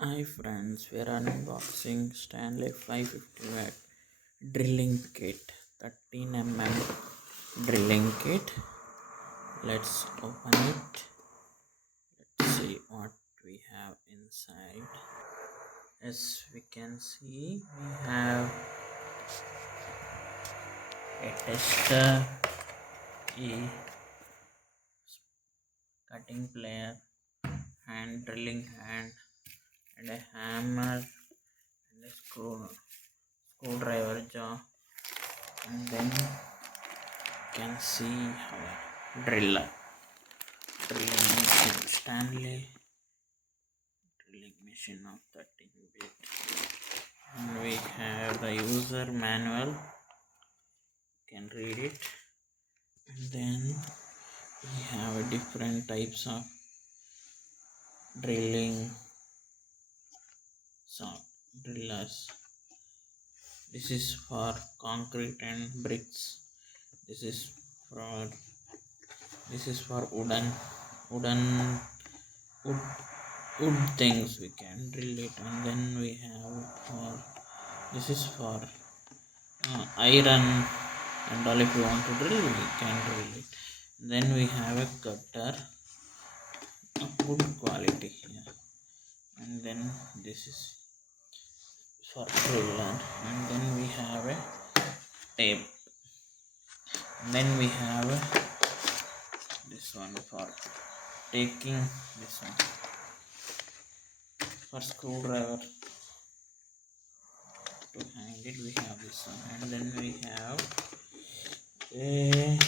Hi friends, we are unboxing Stanley 550 watt drilling kit, 13 drilling kit. Let's open it. Let's see what we have inside. As we can see, we have a tester, a cutting plier, drilling hand, and a hammer and a screwdriver jaw, and then you can see our drilling machine, Stanley drilling machine of 13 bit, and we have the user manual. You can read it, and then we have different types of drilling drillers. This is for concrete and bricks. This is for wooden wood wood things. We can drill it, and then we have for this is for iron and all. If you want to drill, we can drill it. Then we have a cutter of good quality here, and then this is for driller, and then we have a tape, and then we have this one for taking this one for screwdriver to hang it. We have this one, and then we have a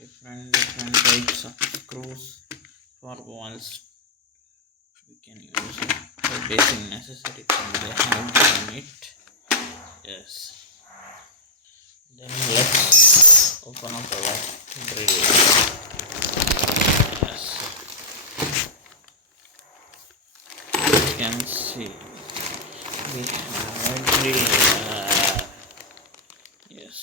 different types of screws for walls. We can use it for basic necessary things they have given it. Yes. Then let's open up our drill. Yes. You can see we have a driller. Yes.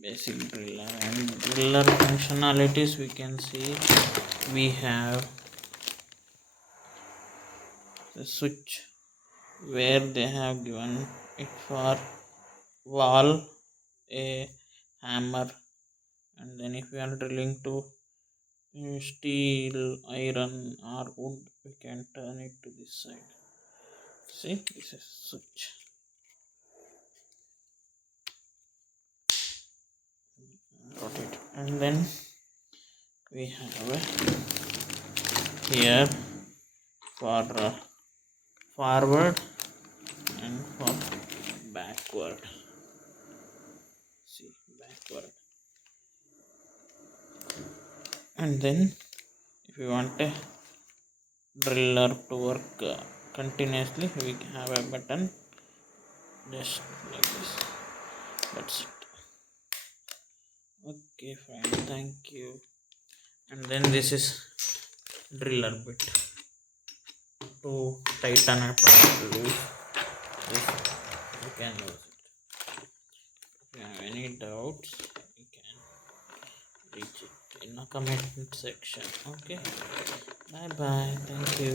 Basic driller, and driller functionalities we can see we have the switch where they have given it for wall, a hammer, and then if we are drilling to steel, iron or wood, we can turn it to this side. See, this is switch. Rotate, and then we have here for forward and for backward. See, backward. And then if you want a driller to work continuously, we have a button just like this. That's it. Okay, fine, thank you. And then this is driller bit to tighten up or loose this. You can use it. If you have any doubts, you can reach it in the comment section. Okay, bye bye, thank you.